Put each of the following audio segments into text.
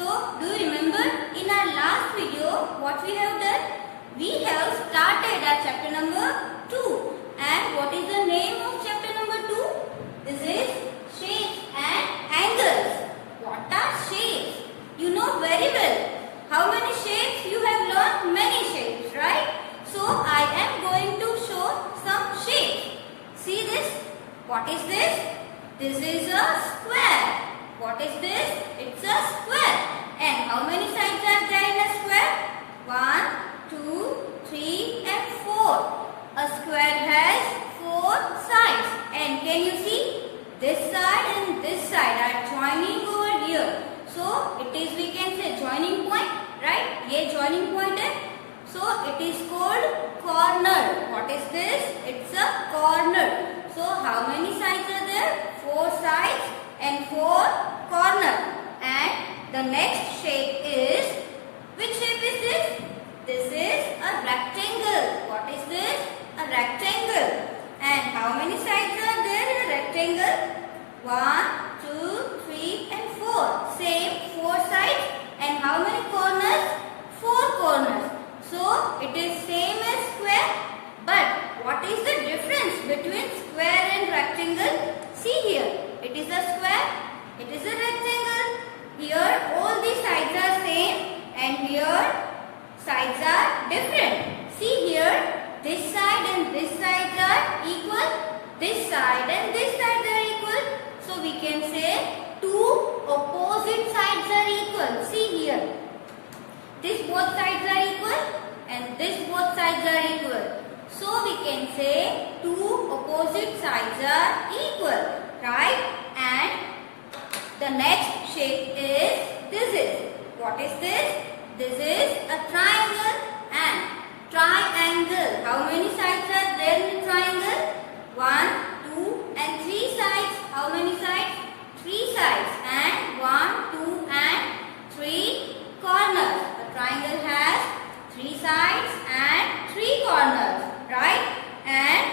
So, do you remember in our last video what we have done? We have started our chapter number 2. And what is the name of chapter number 2? This is shapes and angles. What are shapes? You know very well. How many shapes you have learned? Many shapes, right? So, I am going to show some shapes. See this? What is this? This is a square. What is this? It's a square. And how many sides are there in a square? 1, 2, 3 and 4. A square has 4 sides. And can you see? This side and this side are joining over here. So, it is, we can say, joining point, right? Ye joining point hai. So, it is called corner. What is this? It's a corner. So, how many sides are there? 4 sides and 4 corners. And the next shape is, which shape is this? This is a rectangle. What is this? A rectangle. And how many sides are there in a rectangle? 1, 2, 3 and 4. Same 4 sides. And how many corners? 4 corners. So, it is same as square. But what is the difference between square and rectangle? See here. It is a square. It is a rectangle. Here all the sides are same. And here sides are different. See here. This side and this side are equal. This side and this side are equal. So, we can say two opposite sides are equal. See here. This both sides are equal and this both sides are equal. So, we can say two opposite sides are equal, right? And the next shape is, this is, what is this? This is a triangle and triangle. How many sides are there in a triangle? 1, 2 and 3 sides. How many sides? 3 sides. And 1, 2 and 3 corners. A triangle has 3 sides and 3 corners, right? And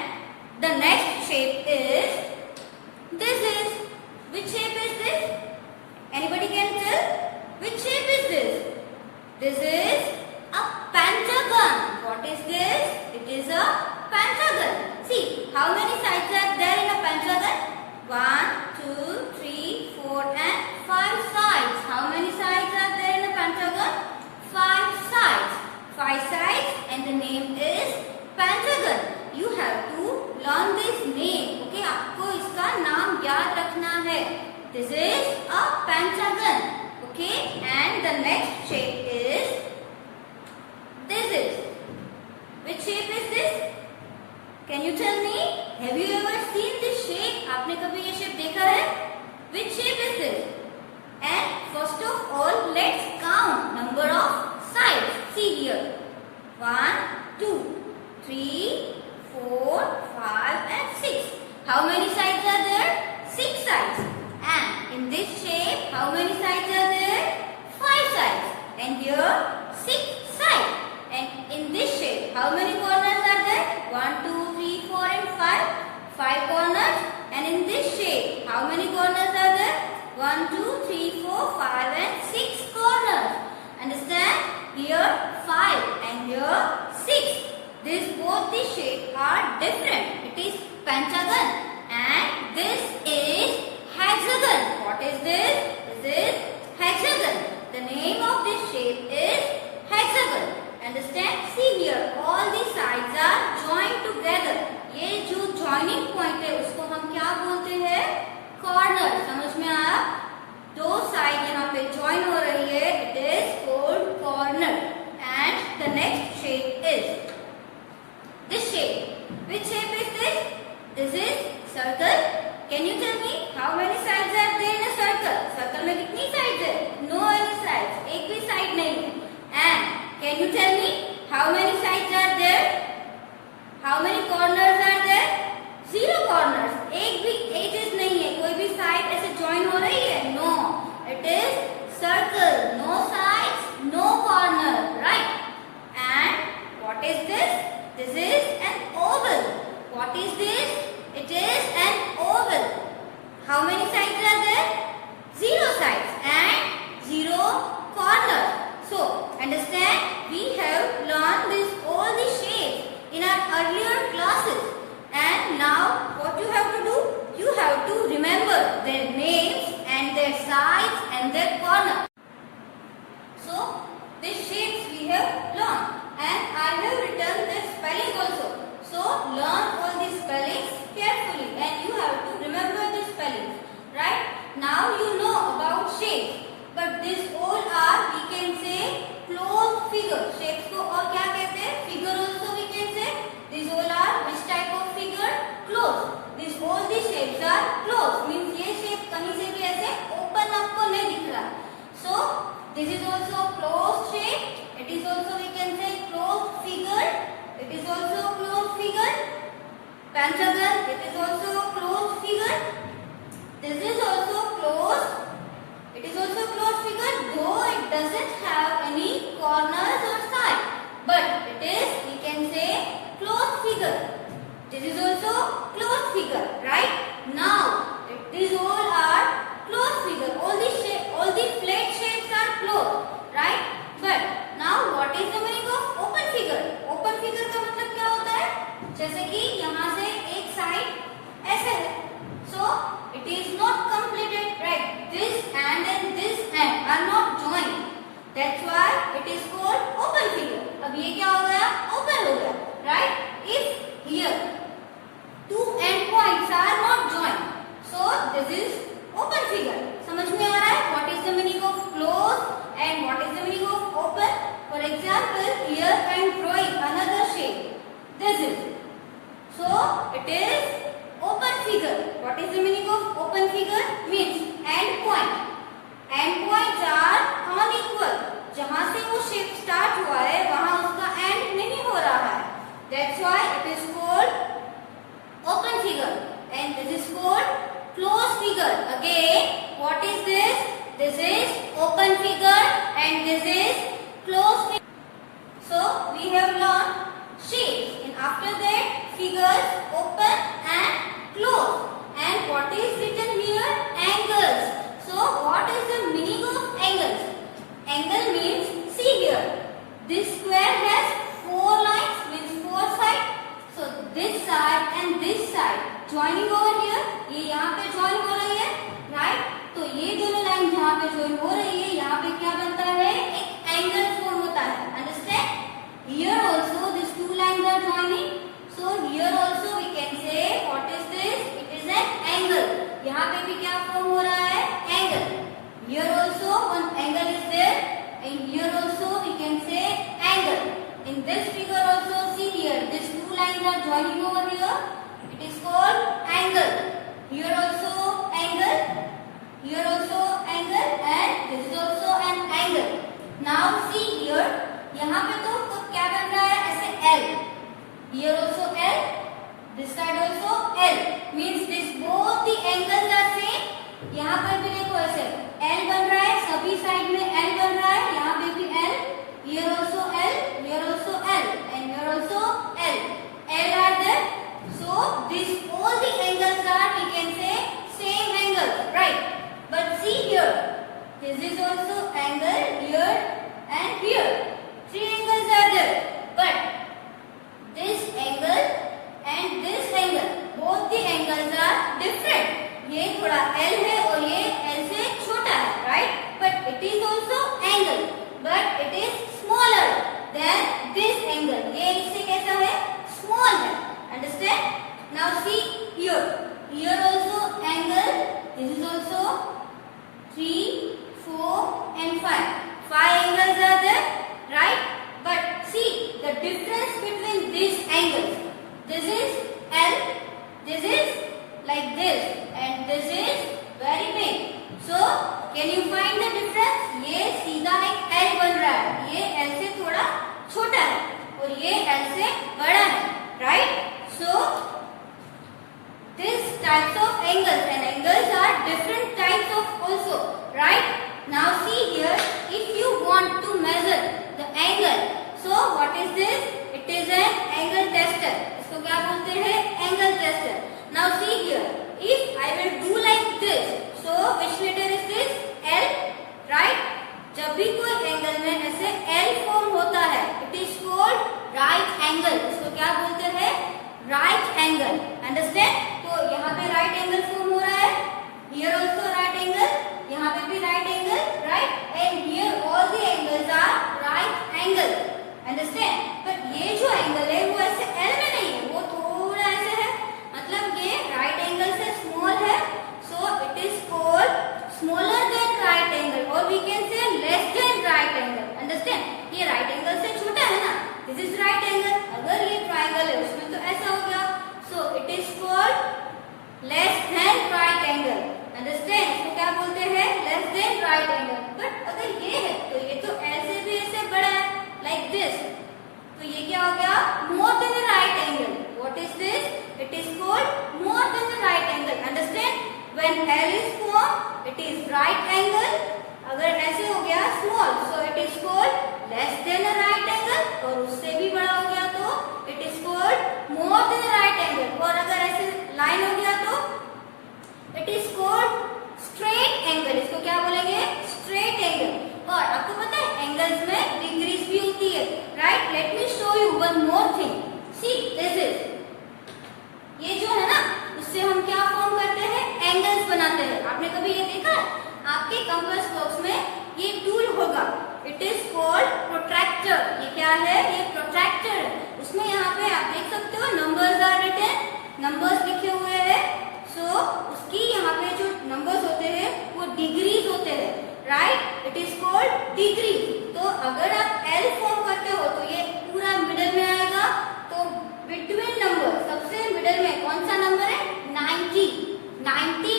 the next shape is, this is, which shape is this? Anybody can tell? Which shape is this? This is a pentagon. What is this? It is a pentagon. See, how many sides are there in a pentagon? 1, 2, 3, 4 and 5 sides. How many sides are there in a pentagon? 5 sides. 5 sides and the name is pentagon. You have to learn this name. Okay, आपको इसका नाम याद रखना है. This is a pentagon. Okay, and the next shape is, this is, which shape is this? Can you tell me? Have you ever seen this shape? आपने कभी ये shape देखा है? Which shape is this? And first of all, let's count number of sides. See here. 1, 2, 3, 4, 5 and 6. How many sides are there? 6 sides. And in this shape, how many sides are there? 5 sides. And here, 6 sides. And in this shape, how many corners are there? 1, 2, 3, 4 and 5. 5 corners. And in this shape, how many corners are there? 1, 2, 3, 4, 5 and 6 corners. Understand? Here 5 and here 6. This both the shapes are different. It is pentagon and this is hexagon. What is this? This is hexagon. The name of this shape is hexagon. Understand? See here, all the sides are joined together. ये जो joining point है उसको हम क्या बोलते हैं? Corner. समझ में आया? दो साइड यहाँ पे join हो रही है. It is called corner. And the next shape is this shape. Which shape is this? This is circle. Can you tell me how many sides are there in a circle? Circle में कितनी sides है? No any sides. एक भी side नहीं है. And can you tell me how many sides are there? How many corners are there? 0 corners. एक भी edges नहीं है. कोई भी side ऐसे join हो रही है? No. It is circle. No sides, no corner. Right? And what is this? This is an oval. What is this? It is an oval. How many sides are there? 0 sides and 0 in their corner. So these shapes we have learned, and I have written the spelling also. So learn all these spellings carefully, and you have to remember the spellings. Right? Now you know about shapes, but these all are, we can say, closed figure. Shapes को और क्या कहते हैं? Figure also we can say. These all are which type of figure? Closed. These all the shapes are closed. Means ये shape कहीं से भी ऐसे open आपको नहीं दिख रहा. So this is also closed shape. It is also we can say closed figure. It is also closed figure. Pentagon. It is also closed figure. This is also closed. It is also closed figure, though it doesn't have any corners or side, but it is, we can say, closed figure. This is also closed figure, right? Now these all are closed figure. All the flat shapes are closed, right? But now what is the meaning of open figure? Open figure का मतलब क्या होता है? जैसे कि यहाँ से एक साइड ऐसे है, so it is not completed, right? This hand and this hand are not joined. That's why it is called open figure. अब ये क्या हो गया? Open हो गया, right? If here two end points are not joined, so this is open figure. समझ में आ रहा है? What is the meaning of close and what is the meaning of open? For example, here I am drawing another shape. This is. So it is open figure. What is the meaning of open figure? Means end point. End points are unequal. जहाँ से वो shape start हुआ है वहाँ उसका end नहीं हो रहा है. That's why it is called open figure. And this is called closed figure. Again, what is this? This is open figure and this is closed figure. So we have learned shapes, and after that figures open and close. And what is written here? Angles. So what is the meaning of angles? Angle means, see here, this square has four lines, means four sides. So this side and this side joining over here, ये यहाँ पे join हो रही है, right? तो ये दोनों लाइन जहाँ पे join हो रही है, यहाँ पे क्या बनता है? एक angle form होता है. Understand? Here also these two lines are joining. So here also we can say, what is this? It is an angle. यहाँ पे भी क्या form हो रहा है? Angle. Here also one angle is there, and here also we can say angle. In this figure also, see here, these two lines are joining over here. It is called angle. Here also angle. Here also angle, and this is also an angle. Now see here, यहाँ पे तो क्या बन रहा है? ऐसे L. Here also L. This side also L. Means this both the angles are same. यहाँ पर भी देखो ऐसे L बन रहा है, सभी साइड में L बन रहा है, यहाँ पे भी L. Here also L. Here also L. And here also L. L are there. So this all the angles are, we can say, same angles, right? But see here, this is also angle here and here. Three angles are there. But this angle and this angle, both the angles are different. ये थोड़ा L है और ये L से छोटा है, right? But it is also angle, but it is smaller than this angle. ये इससे कैसा है? Small है. Understand? Now see here. Here also angle. This is also 3, 4 and 5. 5 angles are there, right? But see the difference between these angles. This is L, this is like this, and this is very big. So can you find the difference? ये सीधा एक L बन रहा है, ये L से थोड़ा छोटा है और ये L से बड़ा है, right? So these types of angles, and angles are different types of also, right? Now see here, if you want to measure the angle, so what is this? It is an angle tester. इसको क्या बोलते हैं? Angle tester. Now see here, if I will do like this, so which letter is this? L, right? जब भी कोई एंगल में ऐसे L form होता है, it is called right angle. इसको क्या बोलते हैं? Right angle. Understand? तो यहाँ पे right angle फॉर्म हो रहा है. Here also right angle. यहाँ पे भी right angle. L is formed, it is right angle. अगर ऐसे हो गया small, so it is called less than a right angle. और उससे भी बड़ा हो गया तो it is called more than a right angle. और अगर ऐसे line हो गया तो it is called straight angle. इसको क्या बोलेंगे? Straight angle. और आपको पता है एंगल्स में डिग्रीज भी होती है, right? Let me show you one more thing. C this is, ये जो है ना, उससे हम क्या फॉर्म करते हैं? एंगल्स बनाते हैं. आपने कभी ये देखा? आपके कंपास बॉक्स में ये टूल होगा, इट इज कॉल्ड प्रोट्रैक्टर. ये क्या है? ये प्रोट्रैक्टर है. उसमें यहाँ पे आप देख सकते हो नंबर्स आर रिटन, नंबर्स लिखे हुए हैं. सो उसकी यहाँ पे जो नंबर्स होते हैं वो डिग्रीज होते हैं, right? It is called degree. तो अगर आप एल फॉर्म करते हो तो ये पूरा मिडल में आएगा. तो बिटवीन नंबर सबसे मिडल में कौन सा नंबर है? 90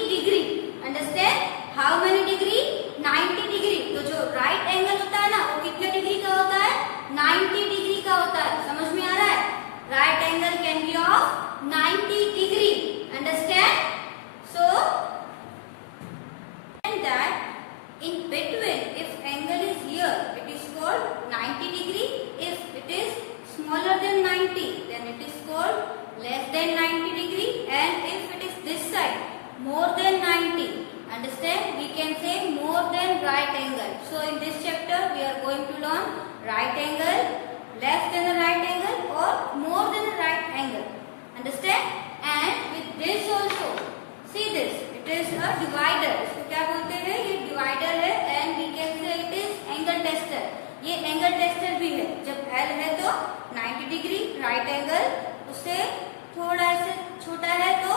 degree. Understand? How many degree? 90 डिग्री. तो जो राइट एंगल होता है ना, वो कितने डिग्री का होता है? 90 डिग्री का होता है. समझ में आ रहा है? Right angle can be of 90 degree. Understand? So that in between, if angle is here, it is called 90 degree. If it is smaller than 90, then it is called less than 90 degree. And if it is this side, more than 90, understand? We can say more than right angle. So in this chapter, we are going to learn right angle, less than the right angle, or more than the right angle. Understand? And with this also, see this. It is a divider. इसको क्या बोलते हैं? ये divider है. And we can say it is angle tester. ये angle tester भी है. जब L है तो 90 डिग्री राइट एंगल, उससे थोड़ा से छोटा है तो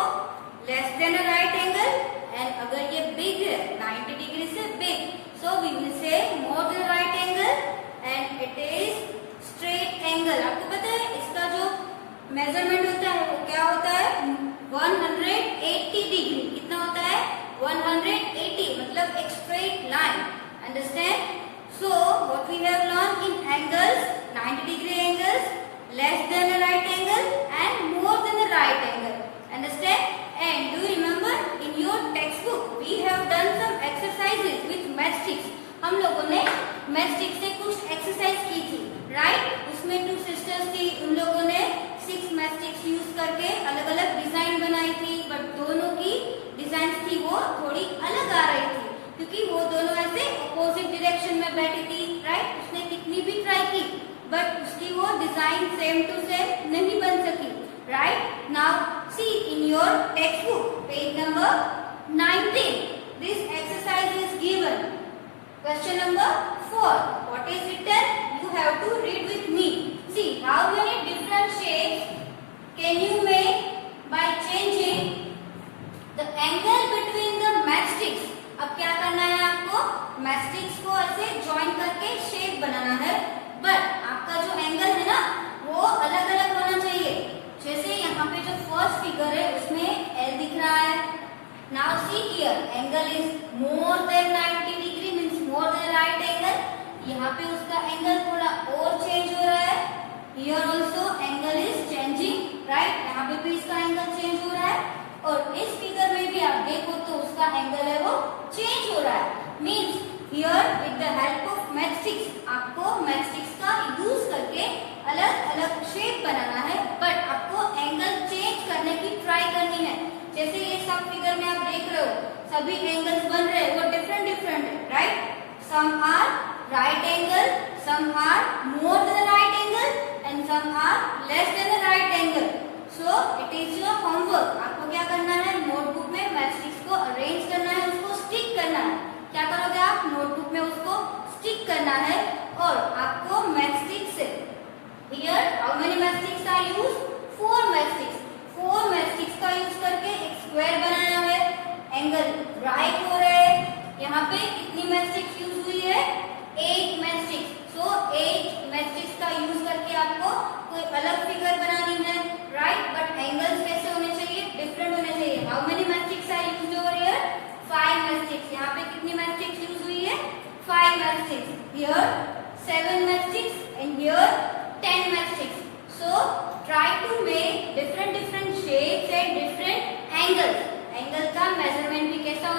less than a right angle. And अगर ये बिग है 90 डिग्री से बिग, सो we will say more than right angle. And it is straight angle. आपको पता है इसका जो मेजरमेंट होता है वो क्या होता है? 180 डिग्री. कितना होता है? 180, मतलब एक straight line. Understand? So what we have learn in angles, 90 degree angles, less than a right angle and more than a right angle. Understand? And do remember in your text book we have done some exercises with matchsticks. हम लोगों ने मैथस्टिक से कुछ एक्सरसाइज की थी, राइट? उसमें 2 सिस्टर्स थी. उन लोगों ने 6 मैथस्टिक्स यूज करके अलग अलग डिजाइन बनाई थी. बट दोनों की डिजाइन थी वो थोड़ी अलग आ रही थी, क्योंकि वो दोनों ऐसे अपोजिट डायरेक्शन में बैठी थी, राइट? उसने कितनी भी ट्राई की बट उसकी वो डिजाइन सेम टू सेम नहीं बन सकी, right? Now see in your text book page number 19, this exercise is given. Question number 4, what is written? You have to read with me. See how many different shapes can you make by changing the angle between the matchsticks. अब क्या करना है आपको? मैचस्टिक्स को ऐसे ज्वाइन करके शेप बनाना है. बट आपका जो एंगल है ना वो अलग अलग होना चाहिए. जैसे यहाँ पे जो फर्स्ट फिगर है उसमें L दिख रहा है. Now see here angle is more than 90 degree means more than right angle. यहाँ पे उसका एंगल थोड़ा और चेंज हो रहा है. Here also angle is changing, right? यहाँ पे भी इसका एंगल चेंज हो रहा है. और इस फिगर में भी आप देखो तो उसका एंगल है वो चेंज हो रहा है. Means here with the help of matchsticks आपको मैचस्टिक्स का यूज करके अलग अलग शेप बनाना है. बट आपको एंगल चेंज करने की ट्राई करनी है. जैसे ये सब फिगर में आप देख रहे हो सभी एंगल्स बन रहे हैं वो डिफरेंट डिफरेंट है, right? Some are right angle, some are more than a right angle and some are less than a right angle. So it is your homework. आपको क्या करना है? नोटबुक में मैचस्टिक्स को अरेंज करना है, उसको स्टिक करना है. क्या करोगे आप? नोटबुक में उसको स्टिक करना है. और आपको मैचस्टिक से here how many matchsticks are used? 4 matchsticks. 4 matchsticks का यूज करके एक स्क्वायर बनाया है. एंगल राइट हो रहा है. यहाँ पे कितनी मैचस्टिक्स यूज हुई है? 8 मैचस्टिक्स. सो 8 मैचस्टिक्स का यूज करके आपको कोई अलग फिगर बनानी है, राइट? बट एंगल्स कैसे होने चाहिए? डिफरेंट होने चाहिए. How many matchsticks are used over here? 5 matchsticks. यहाँ पे कितनी मैचस्टिक्स यूज हुई है? 5 matchsticks. Here 7 matchsticks and here 10 matchsticks. So try to make different shapes and different angles. Angle का मेजरमेंट भी कैसा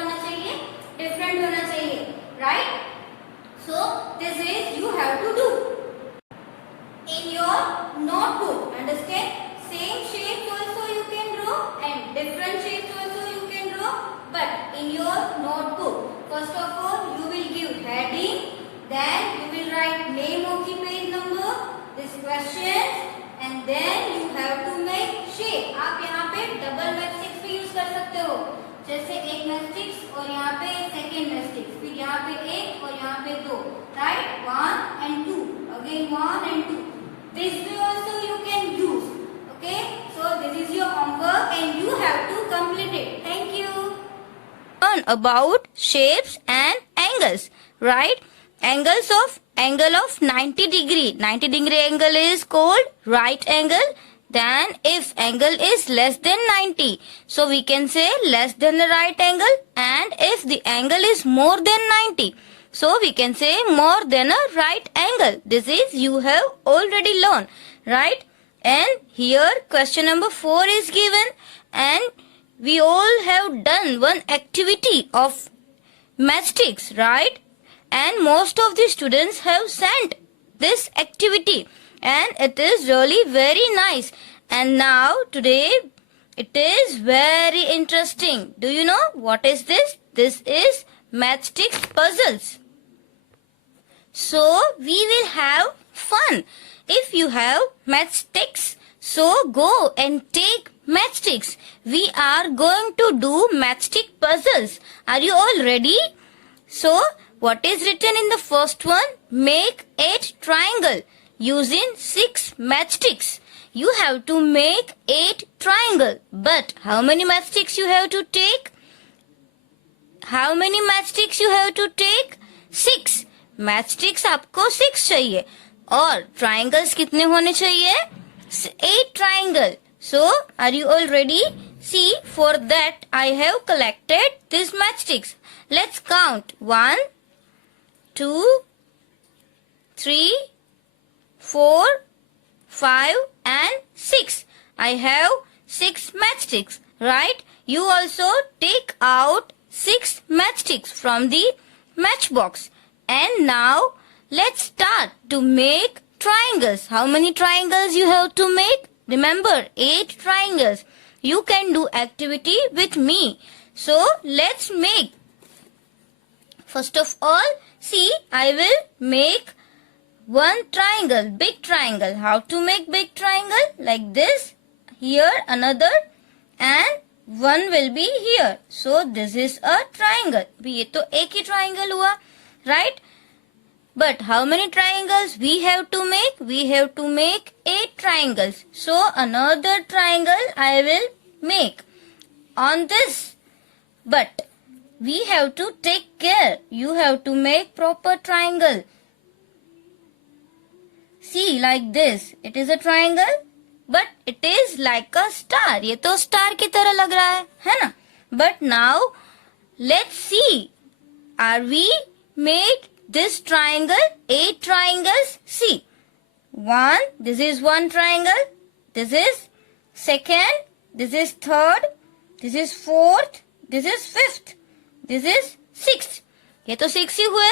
learn about shapes and angles, right? Angle of 90 degree. 90 degree angle is called right angle. Then if angle is less than 90, so we can say less than the right angle. And if the angle is more than 90, so we can say more than a right angle. This is you have already learned, right? And here question number 4 is given, and we all have done one activity of matchsticks, right? And most of the students have sent this activity, and it is really very nice. And now today it is very interesting. Do you know what is this? This is matchsticks puzzles. So we will have fun. If you have matchsticks, so go and take matchsticks. We are going to do matchstick puzzles. Are you all ready? So what is written in the first one? Make 8 triangle using 6 matchsticks. You have to make 8 triangle. But how many matchsticks you have to take? How many matchsticks you have to take? 6. मैचस्टिक्स आपको 6 चाहिए और ट्राइंगल्स कितने होने चाहिए? 8 triangle. So are you all ready? See, for that I have collected these matchsticks. Let's count. 1, 2, 3, 4, 5 and 6. I have 6 matchsticks, right? You also take out 6 matchsticks from the matchbox. And now let's start to make triangles. How many triangles you have to make? Remember, 8 triangles. You can do activity with me. So let's make. First of all, see, I will make one triangle, big triangle. How to make big triangle? Like this. Here another, and one will be here. So this is a triangle. ये तो एक ही triangle हुआ, right? But how many triangles we have to make? We have to make 8 triangles. So another triangle I will make on this. But we have to take care. You have to make proper triangle. See, like this. It is a triangle, but it is like a star. ये तो star की तरह लग रहा है ना? But now let's see. Are we made this triangle? 8 triangles. See, 1. This is one triangle. This is second. This is third. This is fourth. This is fifth. This is sixth. ये तो 6 ही हुए.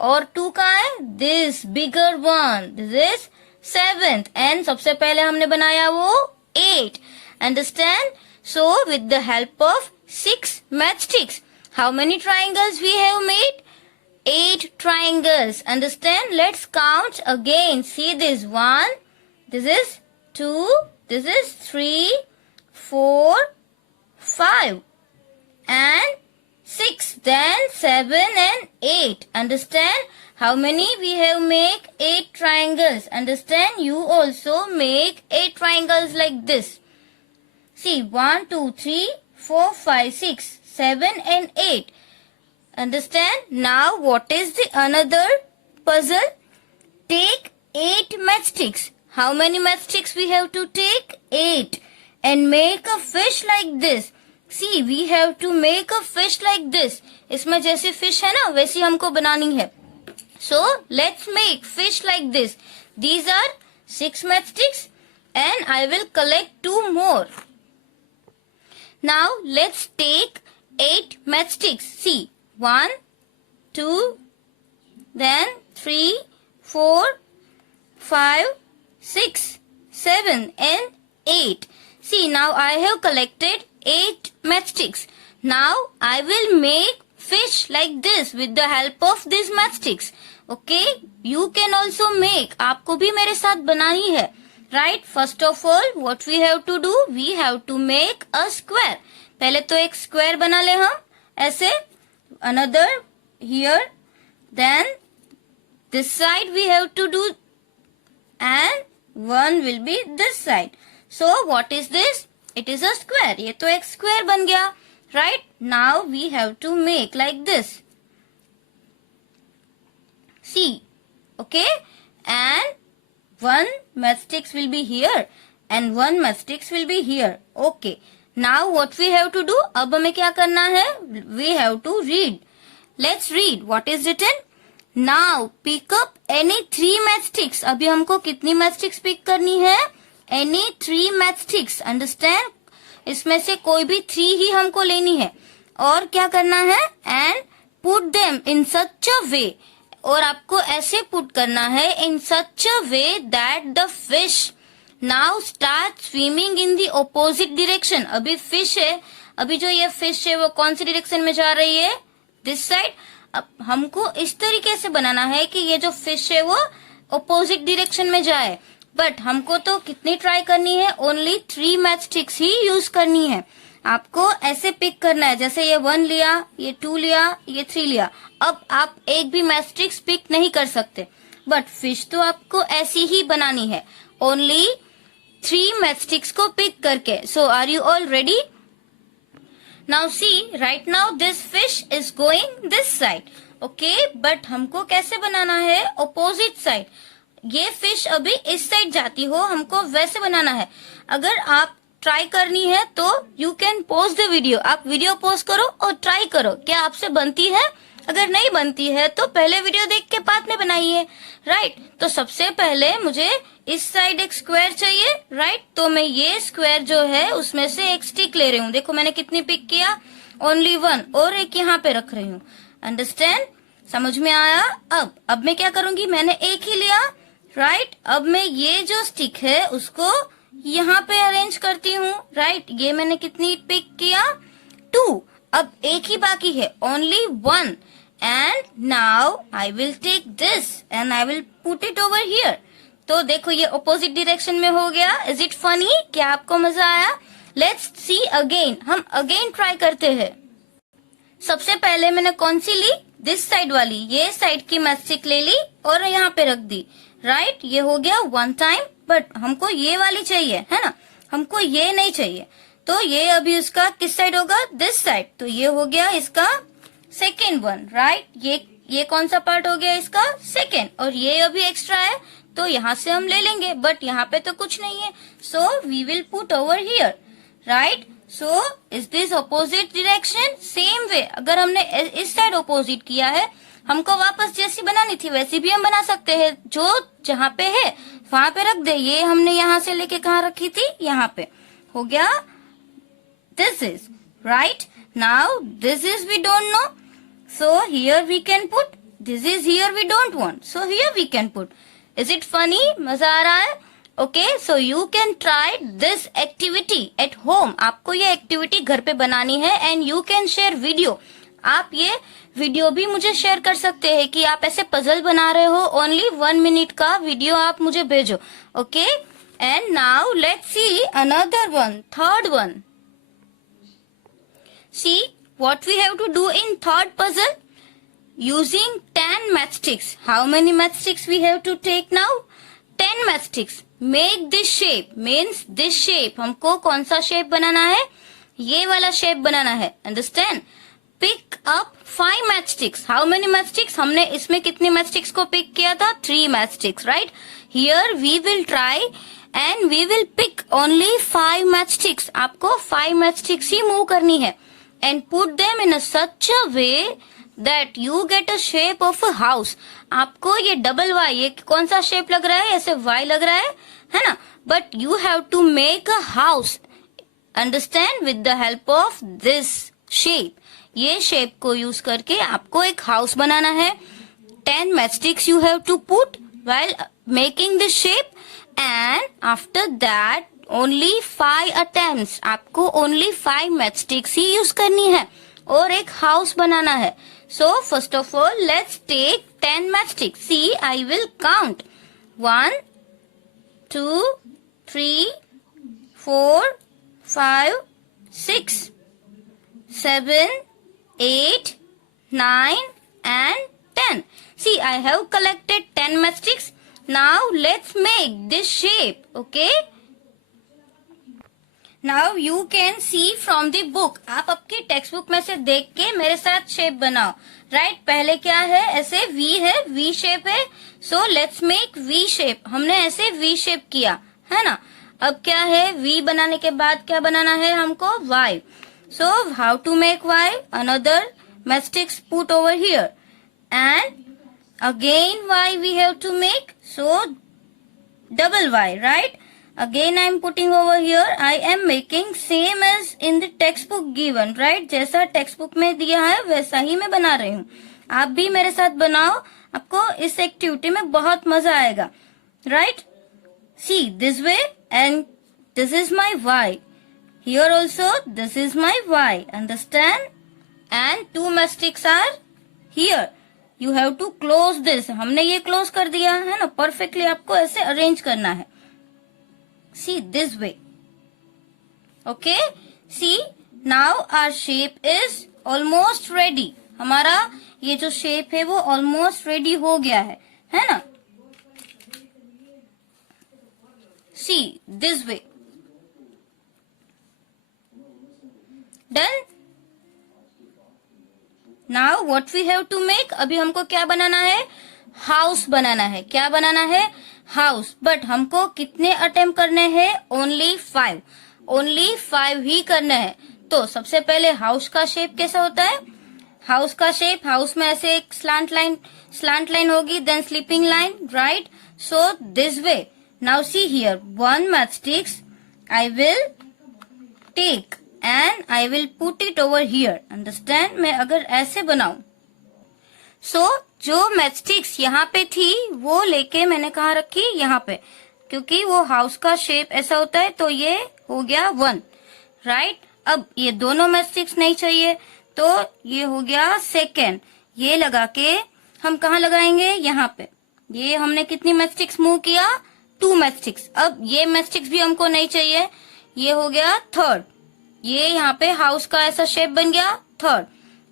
और 2 कहाँ है? This bigger one. This is 7th. And सबसे पहले हमने बनाया वो 8. Understand? So with the help of 6 matchsticks, how many triangles we have made? 8 triangles. Understand? Let's count again. See this 1. This is 2. This is 3, 4, 5 and 6. Then 7 and 8. Understand? How many we have make? 8 triangles. Understand? You also make 8 triangles like this. See, 1, 2, 3, 4, 5, 6, 7 and 8. Understand? Now what is the another puzzle? Take 8 matchsticks. How many matchsticks we have to take? 8. And make a fish like this. See, we have to make a fish like this. इसमें जैसे fish है ना, वैसी हमको बनानी है. So let's make fish like this. These are 6 matchsticks, and I will collect 2 more. Now let's take 8 matchsticks. See, 1, 2, then 3, 4, 5, 6, 7 and 8. See, now I have collected 8 matchsticks. Now I will make fish like this with the help of these matchsticks. Okay, you can also make. आपको भी मेरे साथ बनानी है. Right? First of all, what we have to do? We have to make a square. पहले तो एक square बना ले हम ऐसे. Another here. Then this side we have to do, and one will be this side. So what is this? It is a square. ये तो एक square बन गया. Right? Now we have to make like this. See, okay? And one matchsticks will be here and one matchsticks will be here. Okay. Now what we have to do? अब हमें क्या करना है? We have to read. Let's read. What is written? Now pick up any 3 matchsticks. अभी हमको कितनी matchsticks pick करनी है? Any 3 matchsticks. Understand? इसमें से कोई भी 3 ही हमको लेनी है. और क्या करना है? And put them in such a way. और आपको ऐसे पुट करना है in such a way that the fish now start swimming in the opposite direction. अभी fish है, अभी जो ये fish है वो कौन सी direction में जा रही है? This side. अब हमको इस तरीके से बनाना है कि ये जो fish है वो opposite direction में जाए. बट हमको तो कितनी ट्राई करनी है? ओनली 3 मैचस्टिक्स ही यूज करनी है. आपको ऐसे पिक करना है, जैसे ये 1 लिया, ये 2 लिया, ये 3 लिया. अब आप एक भी मैचस्टिक्स पिक नहीं कर सकते, बट फिश तो आपको ऐसी ही बनानी है, ओनली 3 मैचस्टिक्स को पिक करके. So are you all ready? Now see, right now this fish is going this side. Okay, but हमको कैसे बनाना है? Opposite side. ये फिश अभी इस साइड जाती हो, हमको वैसे बनाना है. अगर आप ट्राई करनी है तो you can pause the video. आप वीडियो पॉज करो और ट्राई करो, क्या आपसे बनती है? अगर नहीं बनती है तो पहले वीडियो देख के बाद में बनाइए. राइट, तो सबसे पहले मुझे इस साइड एक स्क्वायर चाहिए. राइट, तो मैं ये स्क्वायर जो है उसमें से एक स्टिक ले रही हूँ. देखो मैंने कितनी पिक किया? ओनली 1. और एक यहाँ पे रख रही हूँ. अंडरस्टैंड? समझ में आया? अब मैं क्या करूंगी? मैंने एक ही लिया. राइट, अब मैं ये जो स्टिक है उसको यहाँ पे अरेंज करती हूँ. राइट, ये मैंने कितनी पिक किया? 2. अब एक ही बाकी है, only 1. And now I will take this and I will put it over here. तो देखो ये ऑपोजिट डायरेक्शन में हो गया. Is it funny? क्या आपको मजा आया? Let's see again. हम अगेन ट्राई करते हैं. सबसे पहले मैंने कौन सी ली? दिस साइड वाली. ये साइड की मैचस्टिक ले ली और यहाँ पे रख दी. राइट, ये हो गया 1 टाइम. बट हमको ये वाली चाहिए, है ना? हमको ये नहीं चाहिए. तो ये अभी उसका किस साइड होगा? This side. तो ये हो गया इसका सेकेंड वन. राइट, ये कौन सा पार्ट हो गया इसका? सेकेंड. और ये अभी एक्स्ट्रा है तो यहाँ से हम ले लेंगे, बट यहाँ पे तो कुछ नहीं है. So we will put over here. Right, so is this opposite direction? Same way, अगर हमने इस साइड अपोजिट किया है, हमको वापस जैसी बनानी थी वैसी भी हम बना सकते हैं. जो जहाँ पे है वहां पे रख दे. ये हमने यहाँ से लेके कहाँ रखी थी? यहाँ पे. हो गया. This is right. Now this is we don't know, so here we can put. This is here we don't want, so here we can put. Is it funny? मजा आ रहा है? Okay, so you can try this activity at home. आपको ये activity घर पे बनानी है and you can share video. आप ये वीडियो भी मुझे शेयर कर सकते हैं कि आप ऐसे पजल बना रहे हो. ओनली 1 मिनट का वीडियो आप मुझे भेजो. Okay, and now let's see another one, third one. See what we have to do in third puzzle. Using 10 matchsticks. How many matchsticks we have to take now? 10 matchsticks. Make this shape. Means this shape. हमको कौन सा शेप बनाना है? ये वाला शेप बनाना है. Understand? Pick up 5 matchsticks. How many matchsticks? हमने इसमें कितने matchsticks को pick किया था? 3 matchsticks, right? Here we will try and we will pick only 5 matchsticks. आपको 5 matchsticks ही move करनी है and put them in a such a way that you get a shape of a house. आपको ये डबल Y, ये कौन सा शेप लग रहा है? ऐसे Y लग रहा है ना? But you have to make a house. Understand? With the help of this shape. ये शेप को यूज करके आपको एक हाउस बनाना है. 10 matchsticks you have to put while making this shape and after that only 5 attempts. आपको only 5 matchsticks ही यूज करनी है और एक हाउस बनाना है. So first of all let's take 10 matchsticks. See, I will count. 1, 2, 3, 4, 5, 6, 7, 8, 9 and 10. See, I have collected 10 matchsticks. Now let's make this shape. Okay. Now you can see from the book, आप आपकी text book में से देख के मेरे साथ शेप बनाओ, राइट। पहले क्या है, ऐसे वी है, वी शेप है, so let's make V shape. हमने ऐसे वी शेप किया है ना। अब क्या है, वी बनाने के बाद क्या बनाना है हमको, Y. So how to make Y, another matchsticks put over here and again Y we have to make, so double y, right? Again I am putting over here, I am making same as in the textbook given, right? जैसा टेक्स्ट में दिया है वैसा ही मैं बना रही हूँ। आप भी मेरे साथ बनाओ, आपको इस एक्टिविटी में बहुत मजा आएगा, right? See this way and this is my y. Here also this is my y. Understand? And two mastics are here. You have to close this. हमने ये क्लोज कर दिया है ना, परफेक्टली आपको ऐसे अरेंज करना है। See this way. Okay? See, now our shape is almost ready. हमारा ये जो शेप है वो ऑलमोस्ट रेडी हो गया है ना। See this way. Done? Now what we have to make, अभी हमको क्या बनाना है, हाउस बनाना है। क्या बनाना है, हाउस। बट हमको कितने अटेम्प्ट करने हैं, ओनली 5, ओनली 5 ही करने हैं। तो सबसे पहले हाउस का शेप कैसा होता है, हाउस का शेप, हाउस में ऐसे एक स्लांट लाइन होगी, then sleeping line, right. So this way. Now see here, 1 matchsticks I will take and I will put it over here. Understand? मैं अगर ऐसे बनाऊं, so जो मैचस्टिक्स यहाँ पे थी वो लेके मैंने कहाँ रखी, यहाँ पे, क्योंकि वो हाउस का शेप ऐसा होता है। तो ये हो गया 1, राइट। अब ये दोनों मैचस्टिक्स नहीं चाहिए, तो ये हो गया 2nd। ये लगा के हम कहाँ लगाएंगे, यहाँ पे। ये हमने कितनी मैचस्टिक्स मूव किया, 2 मैचस्टिक्स। अब ये मैचस्टिक्स भी हमको नहीं चाहिए, ये हो गया 3rd। ये यहाँ पे हाउस का ऐसा शेप बन गया 3rd,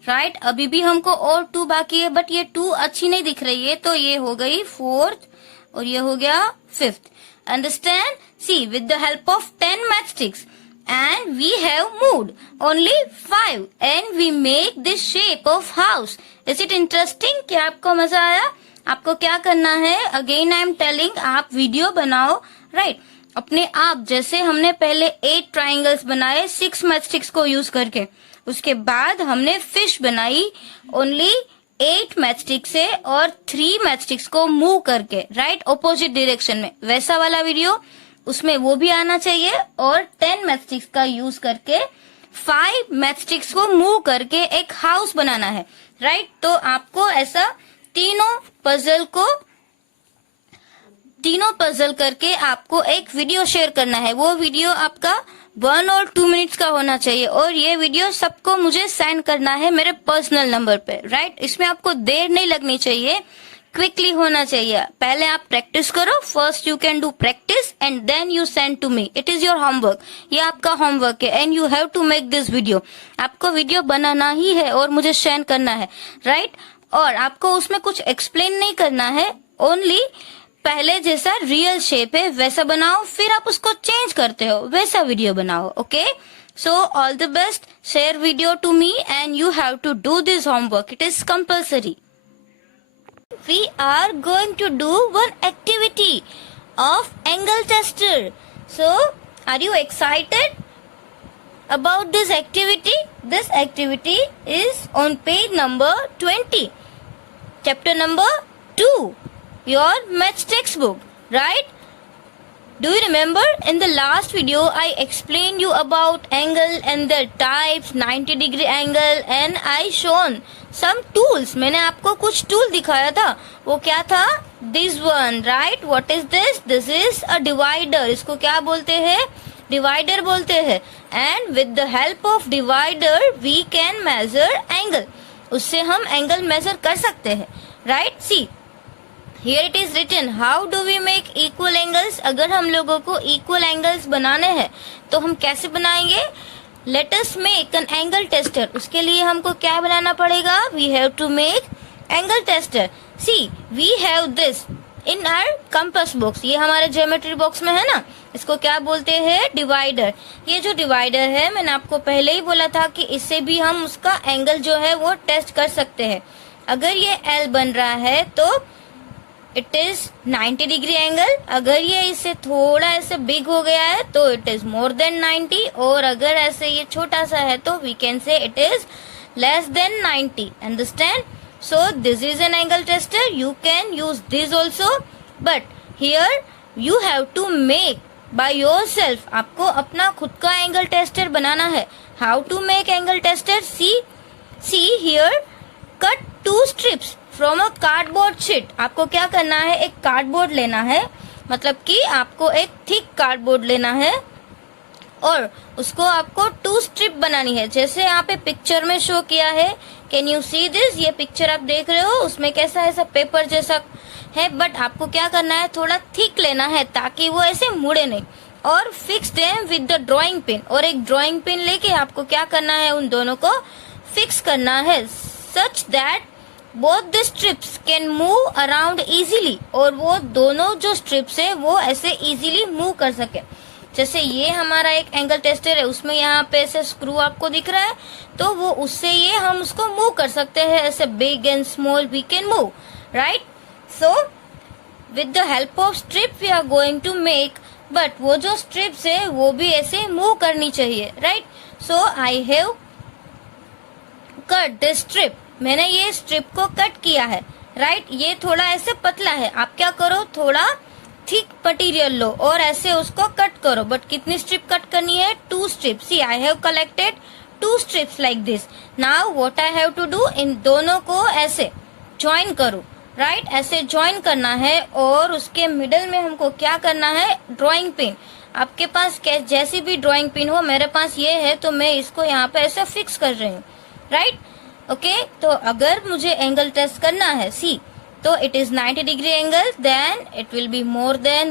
राइट। अभी भी हमको और 2 बाकी है, बट ये 2 अच्छी नहीं दिख रही है, तो ये हो गई 4th और ये हो गया 5th। Understand? See, with the help of 10 matchsticks and we have moved only 5 and we make this shape of house. Is it interesting? क्या आपको मजा आया? आपको क्या करना है, अगेन आई एम टेलिंग, आप वीडियो बनाओ, राइट। अपने आप, जैसे हमने पहले 8 ट्राइंगल्स बनाए 6 मैचस्टिक्स को यूज करके, उसके बाद हमने फिश बनाई ओनली 8 मैचस्टिक से और 3 मैचस्टिक्स को मूव करके, राइट, ऑपोजिट डायरेक्शन में। वैसा वाला वीडियो उसमें वो भी आना चाहिए। और 10 मैचस्टिक्स का यूज करके 5 मैचस्टिक्स को मूव करके एक हाउस बनाना है, राइट। तो आपको ऐसा तीनों पजल करके आपको एक वीडियो शेयर करना है। वो वीडियो आपका 1 और 2 मिनट्स का होना चाहिए और ये वीडियो सबको मुझे सेंड करना है मेरे पर्सनल नंबर पे, राइट। इसमें आपको देर नहीं लगनी चाहिए, क्विकली होना चाहिए। पहले आप प्रैक्टिस करो, first you can do practice and then you send to me. It is your homework, ये आपका होमवर्क है and you have to make this video. आपको वीडियो बनाना ही है और मुझे सेंड करना है, राइट। और आपको उसमें कुछ एक्सप्लेन नहीं करना है, ओनली पहले जैसा रियल शेप है वैसा बनाओ, फिर आप उसको चेंज करते हो, वैसा वीडियो बनाओ, okay. So all the best, share video to me and you have to do this homework, it is compulsory. We are going to do one activity of angle tester. So, are you excited about this activity? This activity is on page number 20, chapter number 2, your maths textbook, right? Do you remember in the last video I explained you about angle and their types, 90-degree angle, and I shown some tools. मैंने आपको कुछ टूल दिखाया था, वो क्या था? This one, right? What is this? This is a divider. इसको क्या बोलते हैं? Divider बोलते हैं. And with the help of divider we can measure angle. उससे हम angle measure कर सकते हैं, right? See. Here it is written, how do we make equal angles? अगर हम लोगों को equal angles बनाने हैं तो हम कैसे बनाएंगे? Let us make an angle tester. उसके लिए हमको क्या बनाना पड़ेगा? We have to make angle tester. See, we have this in our compass box, ये हमारे ज्योमेट्री बॉक्स में है ना, इसको क्या बोलते हैं, डिवाइडर। ये जो डिवाइडर है मैंने आपको पहले ही बोला था कि इससे भी हम उसका एंगल जो है वो टेस्ट कर सकते हैं। अगर ये एल बन रहा है तो इट इज 90 डिग्री एंगल, अगर ये इससे थोड़ा ऐसे बिग हो गया है तो इट इज मोर देन 90, और अगर ऐसे ये छोटा सा है तो we can say it is less than 90। Understand? So this is an angle tester. You can use this also, but here you have to make by yourself. आपको अपना खुद का एंगल टेस्टर बनाना है। How to make angle tester? See here. Cut 2 strips from a cardboard sheet. आपको क्या करना है, एक कार्डबोर्ड लेना है, मतलब कि आपको एक थिक कार्डबोर्ड लेना है और उसको आपको 2 स्ट्रिप बनानी है, जैसे यहाँ पे पिक्चर में शो किया है। Can you see this? ये पिक्चर आप देख रहे हो, उसमें कैसा ऐसा पेपर जैसा है, बट आपको क्या करना है, थोड़ा थिक लेना है ताकि वो ऐसे मुड़े नहीं, और fix them with the drawing pin. और एक ड्राइंग पिन लेके आपको क्या करना है, उन दोनों को फिक्स करना है such that both the strips can move around easily, और वो दोनों जो स्ट्रिप्स है वो ऐसे इजीली मूव कर सके। जैसे ये हमारा एक एंगल टेस्टर है, उसमें यहाँ पे ऐसे स्क्रू आपको दिख रहा है, तो वो उससे ये हम उसको मूव कर सकते हैं, ऐसे big and small we can move, right? So with the help of strip we are going to make, but वो जो स्ट्रिप्स है वो भी ऐसे मूव करनी चाहिए, राइट? सो I have cut this strip, मैंने ये स्ट्रिप को कट किया है, राइट? ये थोड़ा ऐसे पतला है, आप क्या करो, थोड़ा थिक मटेरियल लो और ऐसे उसको कट करो। बट कितनी स्ट्रिप कट करनी है, 2 strip. See I have collected 2 strips like this. Now what I have to do, इन दोनों को ऐसे ज्वाइन करो, राइट? ऐसे ज्वाइन करना है, और उसके मिडल में हमको क्या करना है, ड्राइंग पिन। आपके पास जैसी भी ड्राइंग पिन हो, मेरे पास ये है तो मैं इसको यहाँ पे ऐसे फिक्स कर रही हूँ, राइट? ओके, तो अगर मुझे एंगल टेस्ट करना है, सी, तो it is 90 degree angle, then it will be more than,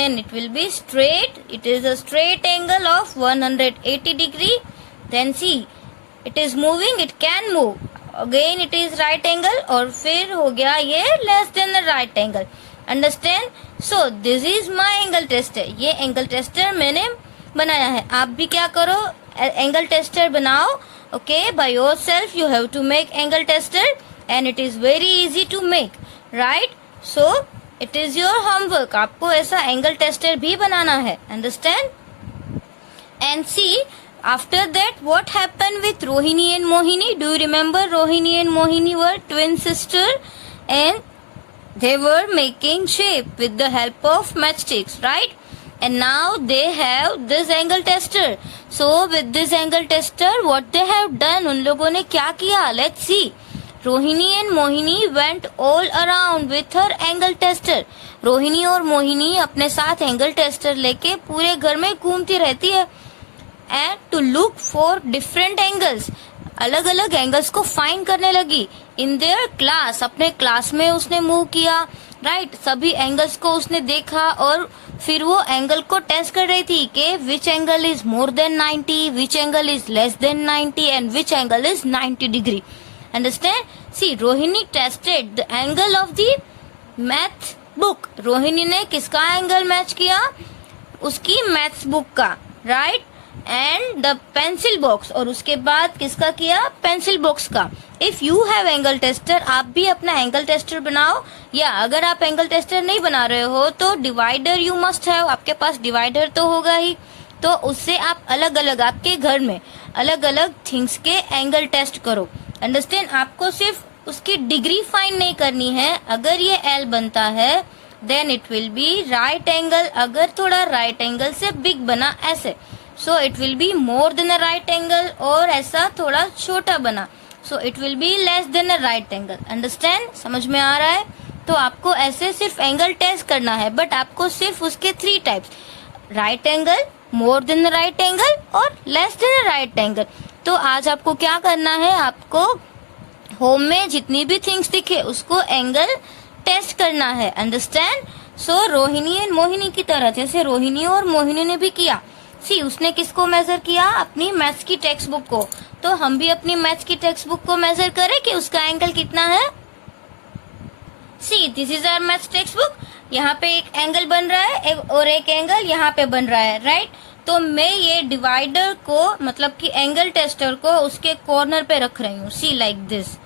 and it will be straight. It is a straight angle of 180 degree. Then see, it is moving, it can move. Again it is right angle, और फिर हो गया ये less than the right angle. Understand? So this is my angle tester. ये angle tester मैंने बनाया है। आप भी क्या करो, angle tester बनाओ। Okay, by yourself you have to make angle tester. And it is very easy to make, right? So it is your homework. आपको ऐसा एंगल टेस्टर भी बनाना है, understand? And see, after that what happened with Rohini and Mohini? Do you remember Rohini and Mohini were twin sister, and they were making shape with the help of matchsticks, right? And now they have this angle tester. So with this angle tester, what they have done, उन लोगों ने क्या किया? Let's see. Rohini एंड Mohini went all around with her angle tester. Rohini और मोहिनी अपने साथ angle tester लेके पूरे घर में घूमती रहती है, and to look for different angles, अलग अलग एंगल्स को फाइंड करने लगी। इन देयर क्लास, अपने क्लास में उसने मूव किया, राइट? सभी एंगल्स को उसने देखा और फिर वो एंगल को टेस्ट कर रही थी कि which angle is more than 90, which angle is less than 90, and which angle is 90 degree. Understand? See, Rohini tested the angle of the math book. Rohini ने किसका एंगल मैच किया? उसकी मैथ्स बुक का, right? And the pencil box, और उसके बाद किसका किया? पेंसिल बॉक्स का। If you have angle tester, आप भी अपना एंगल टेस्टर बनाओ, या अगर आप एंगल टेस्टर नहीं बना रहे हो तो डिवाइडर यू मस्ट हैव। आपके पास डिवाइडर तो होगा ही, तो उससे आप अलग अलग आपके घर में अलग अलग थिंग्स के एंगल टेस्ट करो। अंडरस्टैंड? आपको सिर्फ उसकी डिग्री फाइंड नहीं करनी है। अगर ये एल बनता है then it will be right angle, अगर थोड़ा राइट एंगल से बिग बना ऐसे, so it will be more than a right angle, और ऐसा थोड़ा छोटा बना, so it will be less than a right angle. Understand? समझ में आ रहा है? तो आपको ऐसे सिर्फ एंगल टेस्ट करना है, बट आपको सिर्फ उसके 3 types, right angle, more than the right angle और less than the right angle. तो आज आपको क्या करना है, आपको होम में जितनी भी थिंग्स दिखे उसको एंगल टेस्ट करना है। अंडरस्टैंड? सो रोहिणी एंड मोहिनी की तरह, जैसे रोहिणी और मोहिनी ने भी किया। सी, उसने किसको मेजर किया? अपनी मैथ्स की टेक्स्ट बुक को। तो हम भी अपनी मैथ्स की टेक्स्ट बुक को मेजर करें कि उसका एंगल कितना है। See this is our maths textbook. यहाँ पे एक एंगल बन रहा है और एक एंगल यहाँ पे बन रहा है, राइट। तो मैं ये डिवाइडर को मतलब कि एंगल टेस्टर को उसके कॉर्नर पे रख रही हूँ, सी लाइक दिस,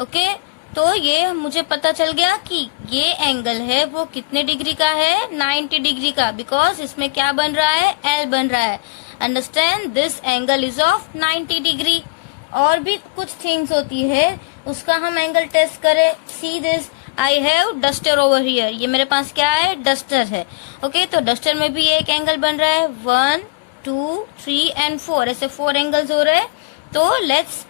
ओके। तो ये मुझे पता चल गया कि ये एंगल है वो कितने डिग्री का है, 90 डिग्री का, बिकॉज इसमें क्या बन रहा है, एल बन रहा है। Understand, this angle is of 90 डिग्री। और भी कुछ थिंग्स होती है उसका हम एंगल टेस्ट करें। See this, I have duster over here, ये मेरे पास क्या है, डस्टर है, ओके। तो डस्टर में भी एक एंगल बन रहा है, 1 2 3 एंड 4, ऐसे 4 एंगल्स हो रहे हैं। तो let's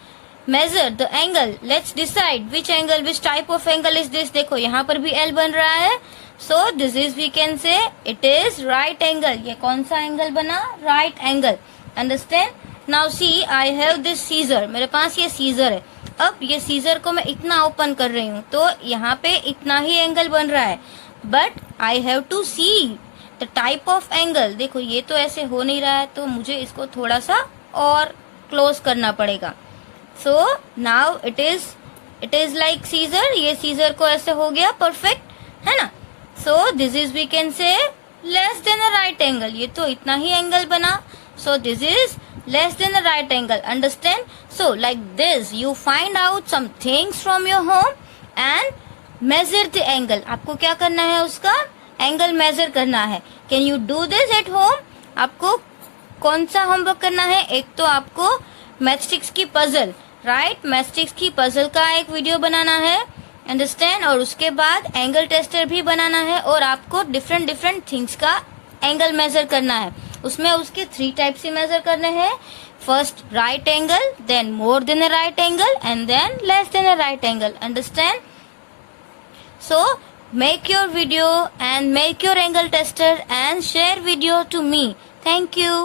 measure the angle, let's decide which angle, which type of angle is this। देखो यहाँ पर भी L बन रहा है, so this is we can say it is right angle। ये कौन सा एंगल बना, right angle। understand, now see I have this scissor, मेरे पास ये सीजर है। अब ये सीजर को मैं इतना ओपन कर रही हूँ तो यहाँ पे इतना ही एंगल बन रहा है, but I have to see the type of angle. देखो ये तो ऐसे हो नहीं रहा है, तो मुझे इसको थोड़ा सा और क्लोज करना पड़ेगा। So now it is like Caesar, ये सीजर को ऐसे हो गया परफेक्ट, है ना। So this is we can say less than a right angle, ये तो इतना ही एंगल बना, so this is less than a right angle। understand, so like this you find out some things from your home and measure the angle। आपको क्या करना है, उसका angle measure करना है। Can you do this at home? आपको कौन सा होमवर्क करना है, एक तो आपको मैथस्टिक्स की पजल, राइट, मैथस्टिक्स की पजल का एक वीडियो बनाना है, अंडरस्टैंड, और उसके बाद एंगल टेस्टर भी बनाना है, और आपको डिफरेंट डिफरेंट थिंग्स का एंगल मेजर करना है। उसमें उसके 3 टाइप से मेजर करने हैं, first right angle, then more than a right angle, and then less than a right angle. Understand, so make your video and make your angle tester and share video to me. Thank you.